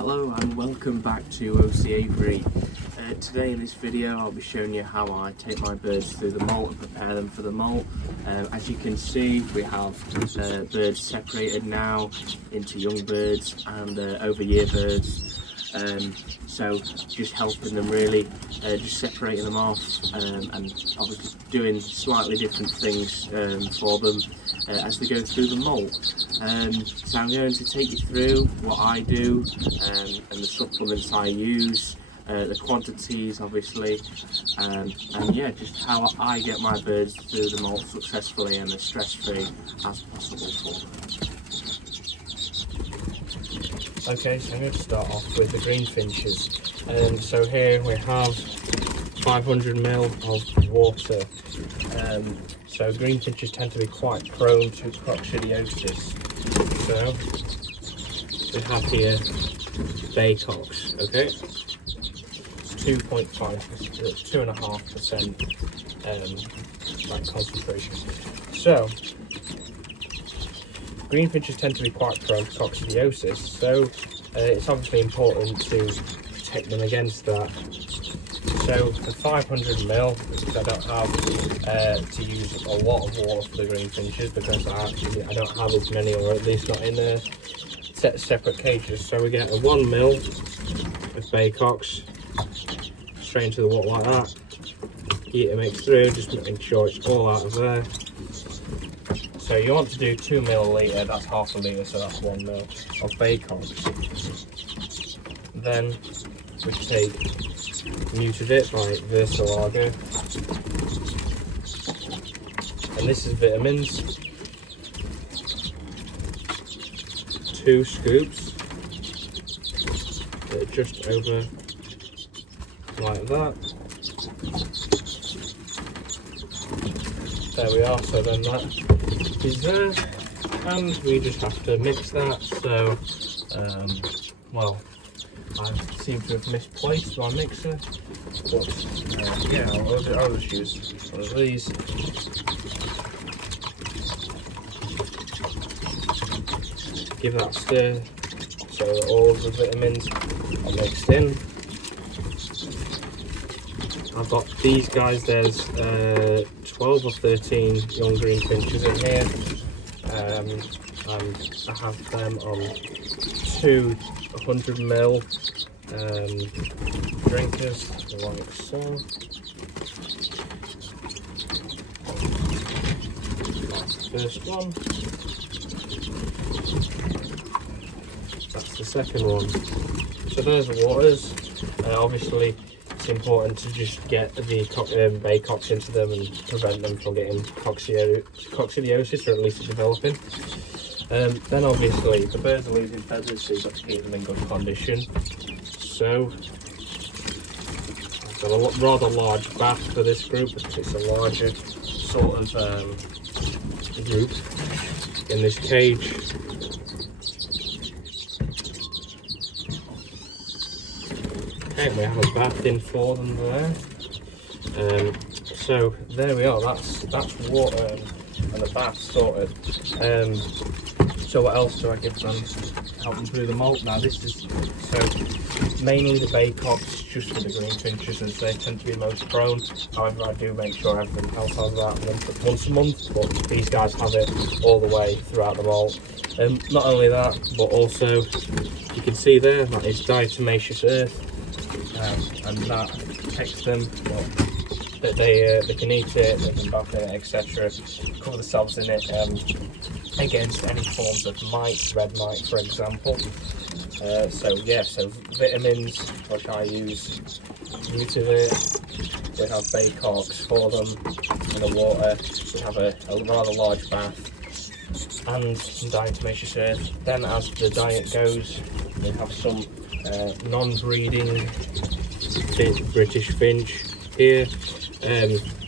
Hello and welcome back to OC Aviary. Today in this video I'll be showing you how I take my birds through the moult and prepare them for the moult. As you can see, we have birds separated now into young birds and over-year birds. So just helping them really, just separating them off and obviously doing slightly different things for them as they go through the moult. So I'm going to take you through what I do and the supplements I use, the quantities obviously, and yeah, just how I get my birds through the moult successfully and as stress-free as possible for them. Okay, so I'm going to start off with the green finches. So here we have 500 ml of water. So green finches tend to be quite prone to coccidiosis. So we have here baycocks, okay? It's 2.5% like concentration. So green finches tend to be quite prone to coccidiosis, so it's obviously important to protect them against that. So for 500 ml, because I don't have to use a lot of water for the green finches, because I don't have as many, or at least not in separate cages. So we get a 1 ml of baycocks straight into the water like that. Heat it mix through, just making sure it's all out of there. So you want to do 2 milliliter, that's half a litre, so that's 1 ml of baycocks. Then we take Nutrit like Versalago, and this is vitamins. 2 scoops, just over like that. There we are, so then that is there, and we just have to mix that. So well, I seem to have misplaced my mixer, but yeah, I'll just use one of these. Give that a stir so that all of the vitamins are mixed in. I've got these guys, there's 12 or 13 young green finches in here, and I have them on 2 100 ml drinkers like so. That's the first one. That's the second one. So there's the waters. Obviously it's important to just get the baycocks into them and prevent them from getting coccidiosis, or at least developing. Then obviously the birds are losing feathers, so you've got to keep them in good condition. So I've got a rather large bath for this group, because it's a larger sort of group in this cage. Okay, we have a bath in for them there. So there we are, that's water and the bath sorted. So what else do I give them to help them through the moult? Now this is, so mainly the baycocks, just for the green finches, as they tend to be most prone. However, I do make sure everything else has that once a month, but these guys have it all the way throughout the moult. Not only that, but also you can see there, that is diatomaceous earth, and that protects them. That they can eat it, they can bath in it, etc. Cover themselves in it against any forms of mite, red mite for example. So yeah, so vitamins, which I use Dietary, we have baycocks for them in the water, we have a rather large bath, and some diatomaceous earth. Then as the diet goes, we have some non-breeding British finch here.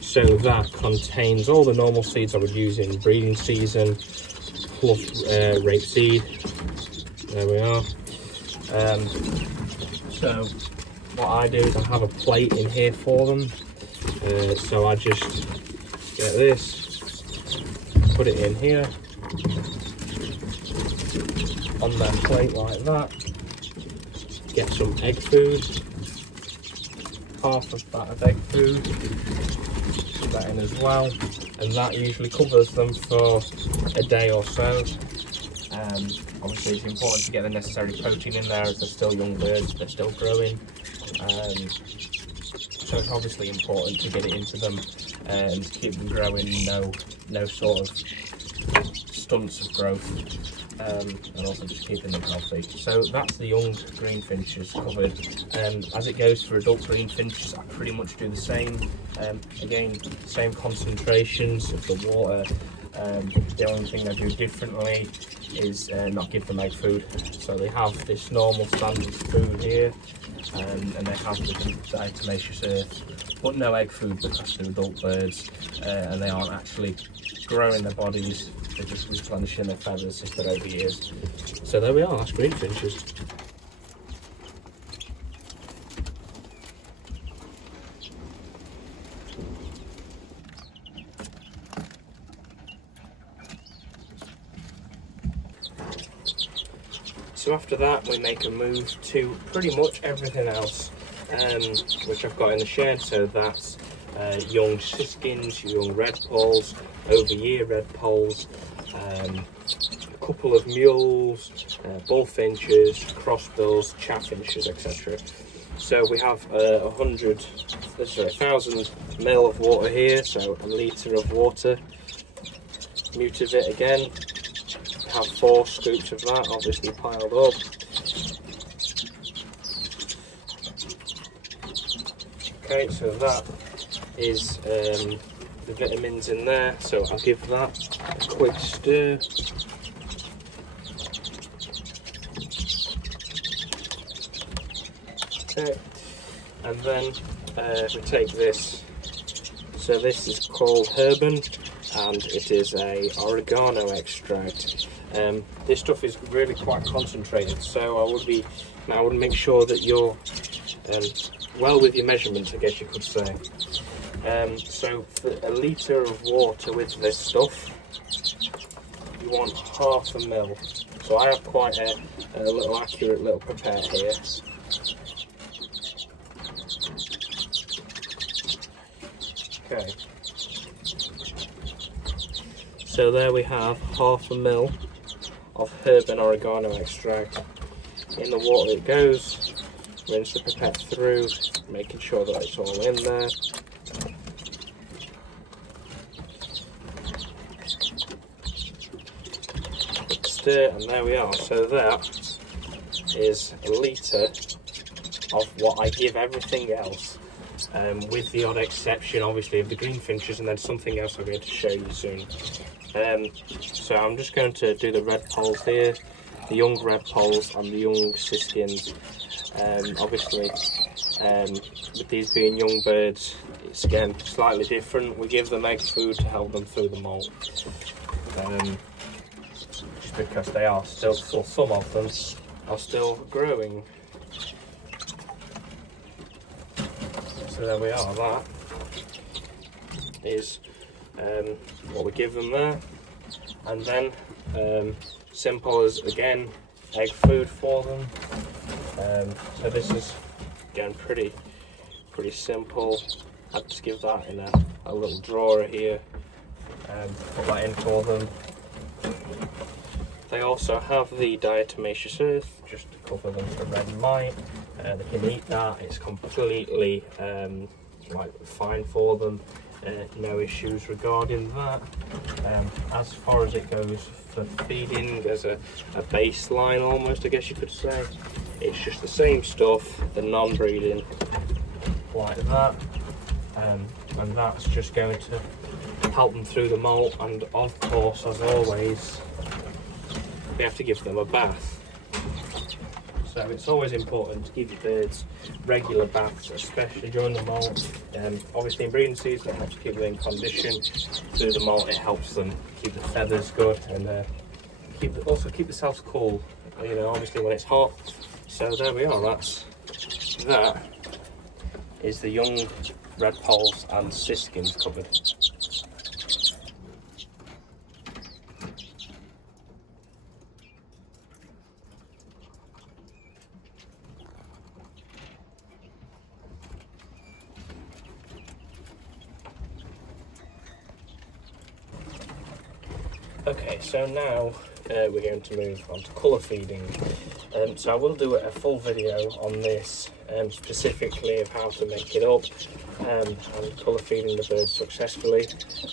So that contains all the normal seeds I would use in breeding season, plus rapeseed. There we are. So what I do is I have a plate in here for them. So I just get this, put it in here on their plate like that. get some egg food, half of that of egg food, put that in as well, and that usually covers them for a day or so. Obviously it's important to get the necessary protein in there as they're still young birds, they're still growing, so it's obviously important to get it into them and to keep them growing, no sort of stunts of growth, and also just keeping them healthy. So that's the young green finches covered, and as it goes for adult green finches, I pretty much do the same. Again, same concentrations of the water. The only thing I do differently is not give them egg food. So they have this normal standard food here, and they have the diatomaceous earth, but no egg food because they're adult birds, and they aren't actually growing their bodies, they're just replenishing their feathers if they're over years. So there we are, that's green finches. So after that we make a move to pretty much everything else, which I've got in the shed. So that's young siskins, young red poles, over-year red poles, a couple of mules, bullfinches, crossbills, chaffinches, etc. So we have 1,000 ml of water here, so a litre of water. Muted it again. Have 4 scoops of that, obviously piled up. Okay, so that is the vitamins in there, so I'll give that a quick stir. Okay, and then we take this. So this is called Herbin, and it is a oregano extract. This stuff is really quite concentrated, so I would make sure that you're well with your measurements, I guess you could say. So for a litre of water with this stuff, you want 1/2 ml. So I have quite a little accurate little prepare here. Okay. So there we have 1/2 ml of herb and oregano extract. In the water it goes, rinse the pipette through, making sure that it's all in there. Stir, and there we are. So that is a litre of what I give everything else, with the odd exception obviously of the green finches, and then something else I'm going to show you soon. So I'm just going to do the red poles here, the young red poles and the young siskins. Obviously, with these being young birds, it's again slightly different. We give them egg food to help them through the molt, just because they are still, some of them are still growing. So there we are, that is what we give them there. And then simple as again egg food for them. So this is again pretty simple. I just give that in a little drawer here and put that in for them. They also have the diatomaceous earth just to cover them for red mite. They can eat that, it's completely fine for them, no issues regarding that. As far as it goes for feeding, there's a baseline almost, I guess you could say. It's just the same stuff, the non-breeding, like that, and that's just going to help them through the molt. And of course, as always, we have to give them a bath. So it's always important to give your birds regular baths, especially during the molt. Obviously in breeding season it helps keep them in condition. Through the molt it helps them keep the feathers good and also keep themselves cool, obviously when it's hot. So there we are, that is the young red poles and siskins covered. Okay, so now we're going to move on to colour feeding. So I will do a full video on this, specifically of how to make it up and colour feeding the birds successfully.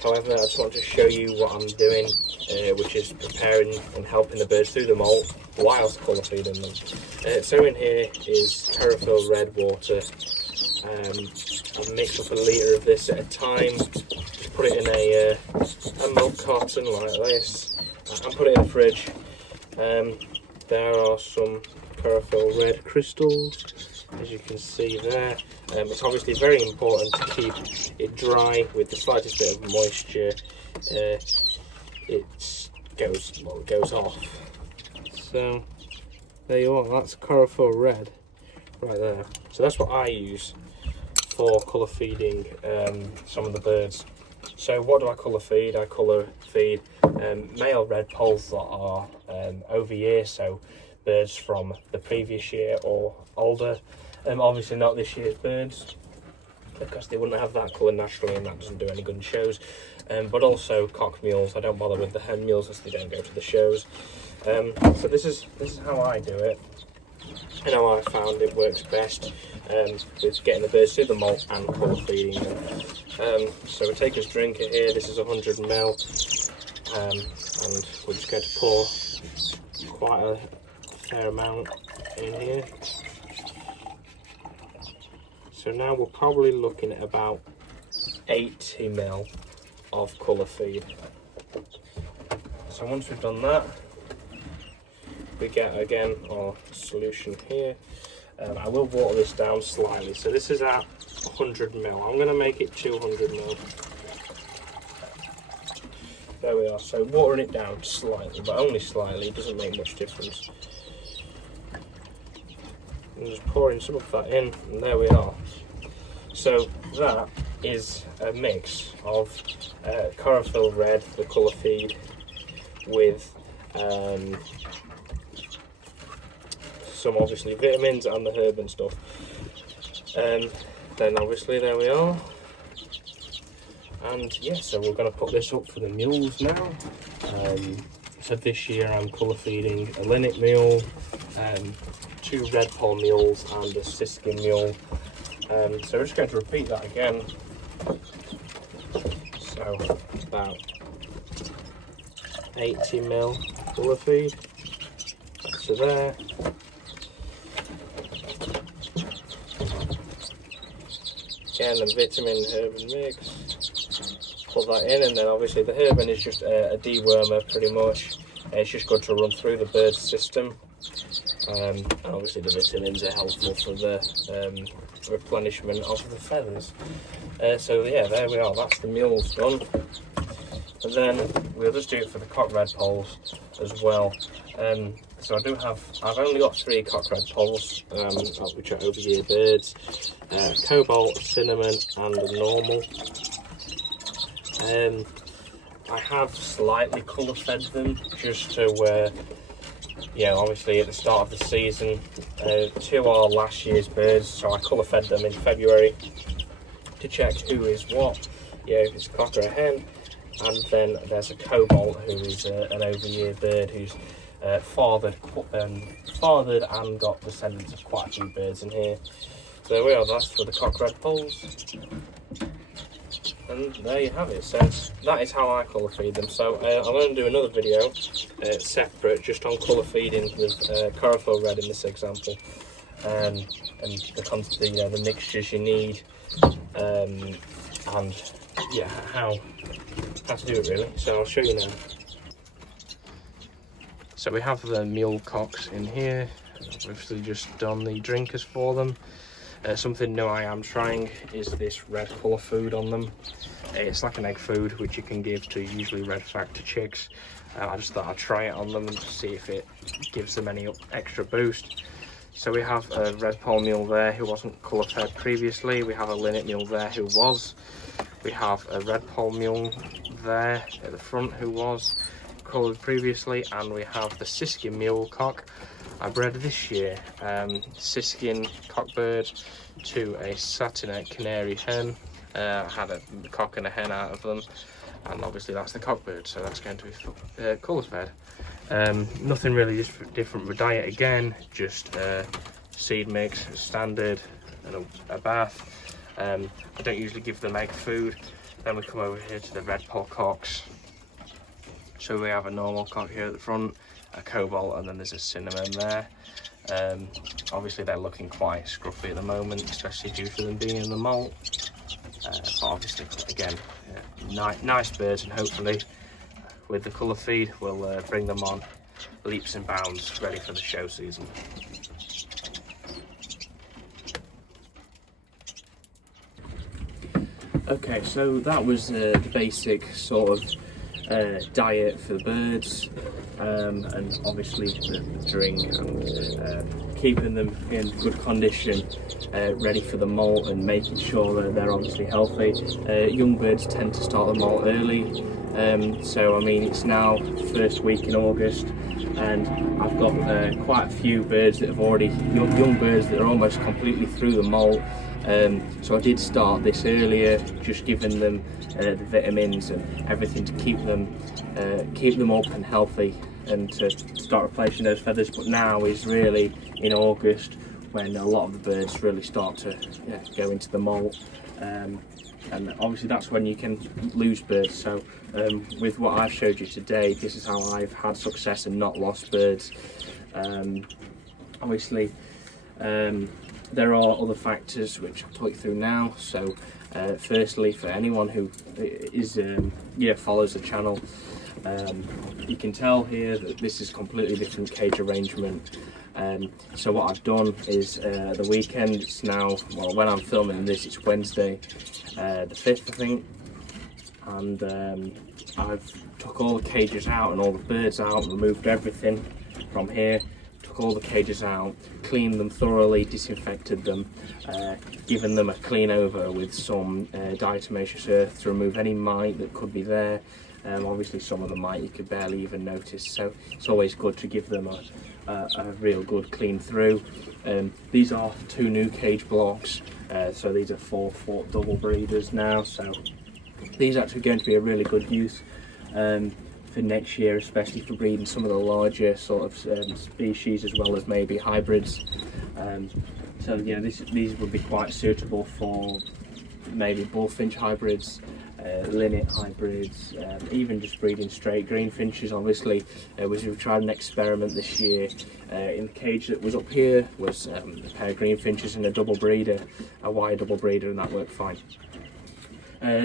However, I just want to show you what I'm doing, which is preparing and helping the birds through the moult whilst colour feeding them. So in here is Carafil red water. I'll mix up a litre of this at a time. Just put it in a milk carton like this and put it in the fridge. There are some Carafil red crystals, as you can see there. It's obviously very important to keep it dry. With the slightest bit of moisture, it goes off. So there you are, that's Carafil red right there. So that's what I use for colour feeding some of the birds. So what do I colour feed? I colour feed male red poles that are over year, so birds from the previous year or older. Obviously not this year's birds, because they wouldn't have that colour naturally, and that doesn't do any good in shows. But also cock mules. I don't bother with the hen mules as they don't go to the shows. So this is how I do it, and how I found it works best with getting the birds through the moult and colour feeding them. So we take his drinker here. This is 100 ml, and we're just going to pour quite a fair amount in here. So now we're probably looking at about 80 ml of colour feed. So once we've done that, we get again our solution here. I will water this down slightly. So this is at 100 ml. I'm going to make it 200 ml. There we are. So watering it down slightly, but only slightly. It doesn't make much difference. I'm just pouring some of that in, and there we are. So that is a mix of Carafil red, the colour feed, with some obviously vitamins and the herb and stuff. Then obviously there we are. And yeah, so we're going to put this up for the mules now. So this year I'm colour feeding a linnet mule, 2 red pole mules and a siskin mule. So we're just going to repeat that again. So about 80 ml colour feed to there. Again, the vitamin herbin mix. Put that in, and then obviously the herbin is just a dewormer pretty much. It's just good to run through the bird's system. And obviously the vitamins are helpful for the replenishment of the feathers. So yeah, there we are, that's the mules done. And then we'll just do it for the cock red poles as well. So I've only got 3 cock red poles, which are over year birds, cobalt, cinnamon and a normal. I have slightly colour fed them just to yeah, obviously at the start of the season, 2 are last year's birds, so I colour fed them in February to check who is what, yeah, if it's a cock or a hen. And then there's a cobalt, who is an over-year bird who's fathered and got descendants of quite a few birds in here. So there we are, that's for the cock red poles. And there you have it. So that is how I colour feed them. So I'm going to do another video separate just on colour feeding with Carafil red in this example, and the mixtures you need, and yeah, how to do it really. So I'll show you now. So we have the mule cocks in here. We've obviously just done the drinkers for them. Something new I am trying is this red colour food on them. It's like an egg food which you can give to usually red factor chicks. I just thought I'd try it on them and see if it gives them any extra boost. So we have a red pole mule there who wasn't colour fed previously. We have a linnet mule there who was. We have a red pole mule there at the front who was coloured previously, and we have the siskin mule cock I bred this year. Siskin cockbird to a satinette canary hen. I had a cock and a hen out of them, and obviously that's the cockbird, so that's going to be colour fed. Nothing really different with diet again, just seed mix, standard, and a bath. I don't usually give them egg food. Then we come over here to the red poll cocks. So we have a normal cock here at the front, a cobalt, and then there's a cinnamon there. Obviously they're looking quite scruffy at the moment, especially due to them being in the moult. But obviously, again, nice birds, and hopefully with the colour feed we'll bring them on leaps and bounds, ready for the show season. Okay, so that was the basic sort of diet for the birds, and obviously the drink, and keeping them in good condition, ready for the molt, and making sure that they're obviously healthy. Young birds tend to start the molt early, so I mean it's now first week in August, and I've got quite a few birds that have already, young birds that are almost completely through the molt. So I did start this earlier, just giving them the vitamins and everything to keep them up and healthy, and to start replacing those feathers. But now is really in August when a lot of the birds really start to go into the molt, and obviously that's when you can lose birds. So with what I've showed you today, this is how I've had success and not lost birds. Obviously there are other factors which I'll talk you through now. So firstly, for anyone who is follows the channel, you can tell here that this is completely different cage arrangement. So what I've done is the weekend, it's now, well, when I'm filming this, it's Wednesday the 5th I think, and I've took all the cages out and all the birds out, removed everything from here, took all the cages out, cleaned them thoroughly, disinfected them, given them a clean over with some diatomaceous earth to remove any mite that could be there. Obviously some of the mite you could barely even notice, so it's always good to give them a real good clean through. These are 2 new cage blocks, so these are 4-foot double breeders now, so these are actually going to be a really good use for next year, especially for breeding some of the larger sort of species, as well as maybe hybrids. So yeah, these would be quite suitable for maybe bullfinch hybrids, linnet hybrids, even just breeding straight green finches. Obviously, we've tried an experiment this year. In the cage that was up here was a pair of green finches and a double breeder, a wire double breeder, and that worked fine.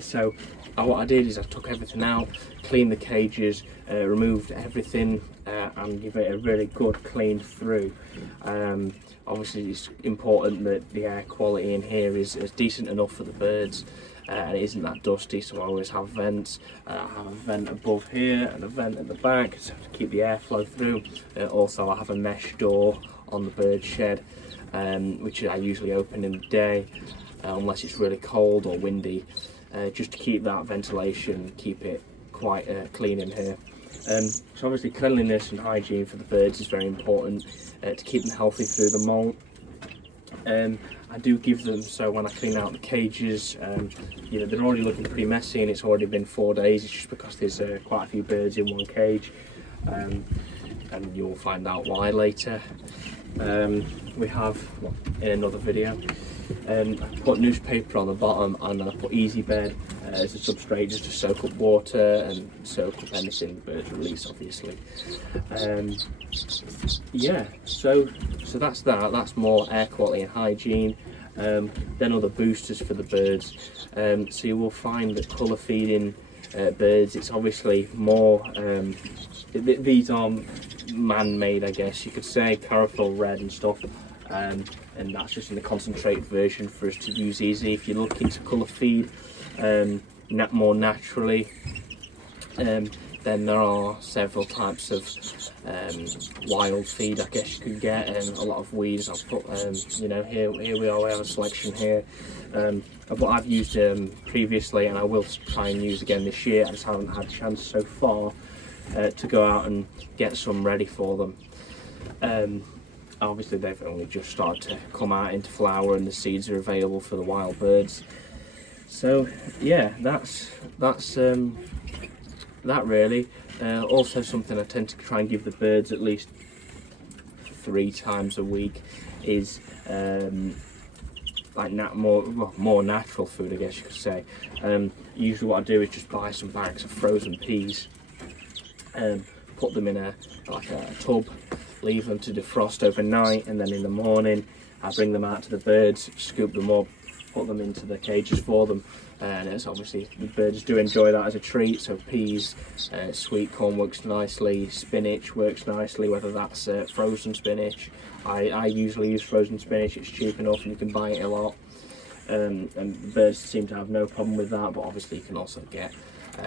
So what I did is I took everything out, cleaned the cages, removed everything, and give it a really good clean through. Obviously it's important that the air quality in here is decent enough for the birds, and it isn't that dusty, so I always have vents. I have a vent above here and a vent at the back so to keep the airflow through. Also I have a mesh door on the bird shed, which I usually open in the day unless it's really cold or windy, just to keep that ventilation, keep it quite clean in here. So obviously cleanliness and hygiene for the birds is very important to keep them healthy through the molt. I do give them, so when I clean out the cages, they're already looking pretty messy, and it's already been 4 days. It's just because there's quite a few birds in one cage, and you'll find out why later. We have, in another video, I put newspaper on the bottom, and then I put easy bed as a substrate just to soak up water and soak up anything the birds release, obviously. Yeah, so that's that. That's more air quality and hygiene. Then other boosters for the birds. So you will find that colour feeding birds, it's obviously more, these are man-made, I guess you could say, chlorophyll red and stuff, and that's just in the concentrated version for us to use easy. If you're looking to colour feed more naturally, then there are several types of wild feed, I guess you could get, and a lot of weeds. I've put, here we are, we have a selection here of what I've used previously, and I will try and use again this year. I just haven't had a chance so far to go out and get some ready for them. Obviously they've only just started to come out into flower, and the seeds are available for the wild birds. So yeah, that's that really. Also something I tend to try and give the birds at least 3 times a week is like more natural food, I guess you could say. Usually what I do is just buy some bags of frozen peas, put them in a tub, leave them to defrost overnight, and then in the morning I bring them out to the birds, scoop them up, put them into the cages for them, and it's obviously the birds do enjoy that as a treat. So peas, sweet corn works nicely, spinach works nicely, whether that's frozen spinach. I usually use frozen spinach, it's cheap enough and you can buy it a lot, and the birds seem to have no problem with that. But obviously you can also get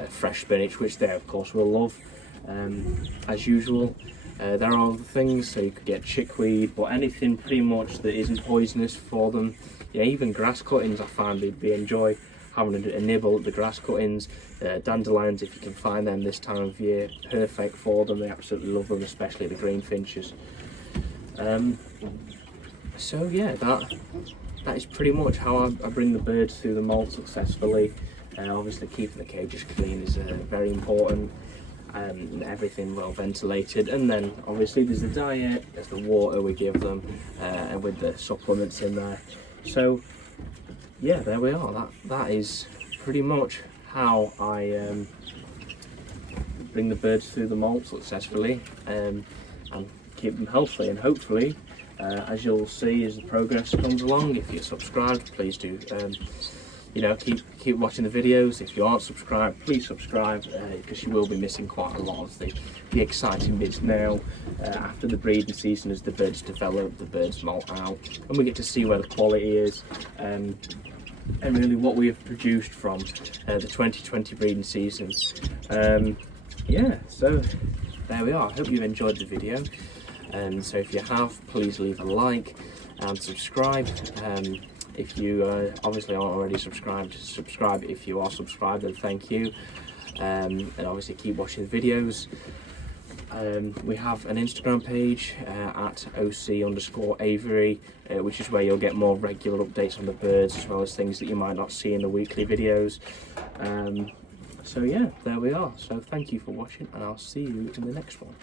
fresh spinach, which they of course will love. As usual, there are other things, so you could get chickweed, but anything pretty much that isn't poisonous for them. Yeah, even grass cuttings I find they enjoy having a nibble at the grass cuttings. Dandelions, if you can find them this time of year, perfect for them. They absolutely love them, especially the green finches. So yeah, that is pretty much how I bring the birds through the moult successfully. Obviously keeping the cages clean is very important, and everything well ventilated. And then obviously there's the diet, there's the water we give them, and with the supplements in there. So yeah, there we are. That is pretty much how I bring the birds through the moult successfully, and keep them healthy. And hopefully, as you'll see as the progress comes along, if you're subscribed, please do keep watching the videos. If you aren't subscribed, please subscribe, because you will be missing quite a lot of the exciting bits now, after the breeding season. As the birds develop, the birds molt out, and we get to see where the quality is, and really what we have produced from the 2020 breeding season. Yeah, so there we are. I hope you've enjoyed the video, and so if you have, please leave a like and subscribe. If you obviously aren't already subscribed, subscribe. If you are subscribed, then thank you, and obviously keep watching the videos. We have an Instagram page at OC_Aviary, which is where you'll get more regular updates on the birds, as well as things that you might not see in the weekly videos. So yeah, there we are. So thank you for watching, and I'll see you in the next one.